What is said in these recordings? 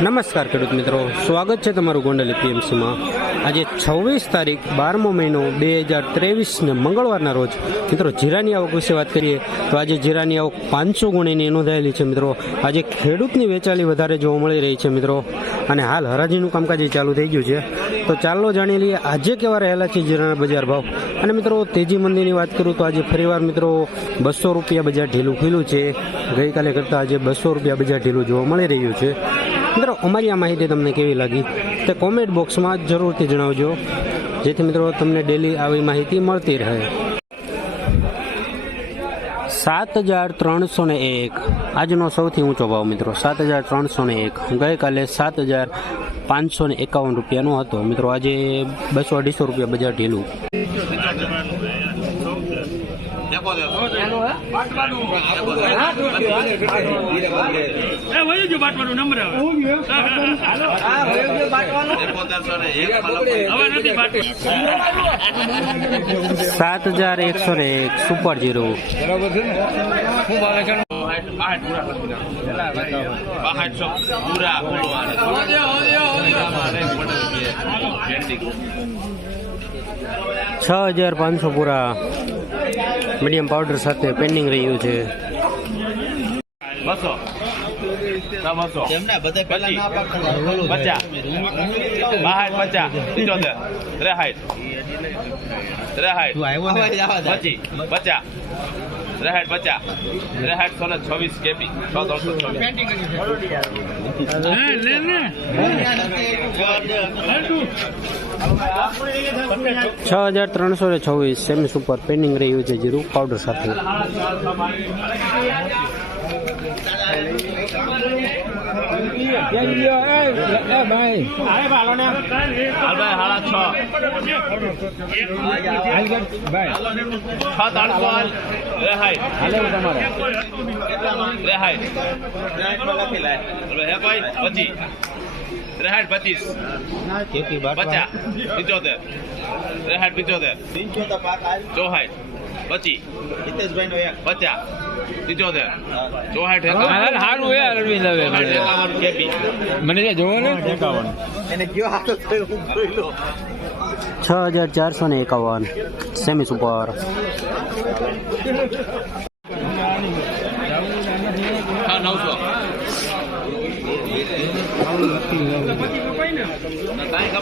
નમસ્કાર ખેડૂત મિત્રો. સ્વાગત છે તમારું ગોંડલ એપીએમસીમાં આજે છવ્વીસ તારીખ, બારમો મહિનો, બે હજાર ત્રેવીસને મંગળવારના રોજ. મિત્રો, જીરાની આવક વિશે વાત કરીએ, તો આજે જીરાની આવક પાંચસો ગુણીની નોંધાયેલી છે મિત્રો. આજે ખેડૂતની વેચાલી વધારે જોવા મળી રહી છે મિત્રો. અને હાલ હરાજીનું કામકાજ ચાલુ થઈ ગયું છે. તો ચાલો જાણી લઈએ, આજે કેવા રહેલા છે જીરાના બજાર ભાવ? અને મિત્રો, તેજી મંદીની વાત કરું તો આજે ફરીવાર મિત્રો, બસો રૂપિયા બજાર ઢીલું ખીલું છે. ગઈકાલે કરતાં આજે બસો રૂપિયા બજાર ઢીલું જોવા મળી રહ્યું છે. મિત્રો, અમારી આ માહિતી તમને કેવી લાગી તે કોમેન્ટ બોક્સમાં જરૂરથી જણાવજો, જેથી મિત્રો તમને ડેલી આવી માહિતી મળતી રહે. સાત હજાર ત્રણસો ને એક. આજનો સૌથી ઊંચો ભાવ મિત્રો, સાત હજાર ત્રણસો ને એક. ગઈકાલે સાત હજાર પાંચસો ને એકાવન રૂપિયાનો હતો. મિત્રો, આજે બસો અઢીસો રૂપિયા બજાર ઢીલું. બાટવાનું નંબર બાટવાનું સાત હજાર એકસો ને એક સુપર જીરો છ હજાર પાંચસો પૂરા મીડિયમ પાવડર સાથે પેન્ડિંગ રહ્યું છે. બસો. પચીસ. પચાસ બચા પચાસ સોને છવ્વીસ કેપી છ ત્રણસો છવ્વીસ. છ હજાર ત્રણસો ને છવ્વીસ સેમી સુપર પેનિંગ રહ્યું છે જીરું પાવડર સાથે. ભાઈ સાડા છ છ ત્રણસો હાલ રેહાઈ રેહાઈ હે ભાઈ પચીસ પચીસ પચાસ પિચોતેર પિચોતેર પચીસ પચાસ ચોહાઠ એ અરવિંદ હવે મને ત્યાં જોવો ને? એકાવન છ હજાર ચારસો ને એકાવન. સેમી સુપર હા નવસો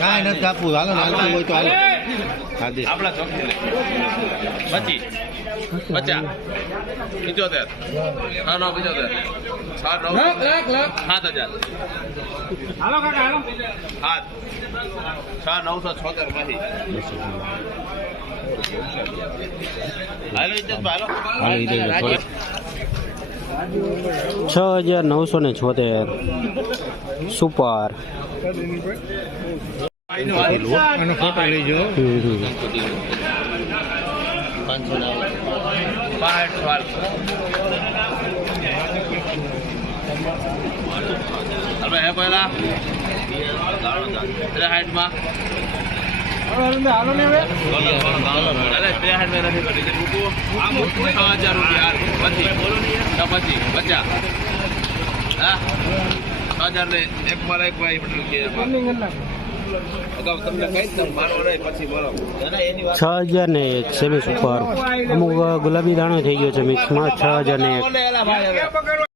કાંઈ નથી કાપવું હાલો હાલતું હોય તો હાલો. આપણા ચોકથી પછી પચીસ. પંચોતેર. હા નવ પંચોતેર. સાત નવ. સાત હજાર. સાત. છ નવસો છોતેર પછી. હાલો ઇજ્જત હાલો. હાલો ઈદે છ હજાર નવસો ને છોતેર. સુપર. પહેલા ત્રેહાઠ માં માં પછી હજાર ને એક મારા એક ભાઈ છ હજાર ને એક સેમી અમુક ગુલાબી દાણો થઈ ગયો છે મિક્સમાં. છ હજાર ને એક.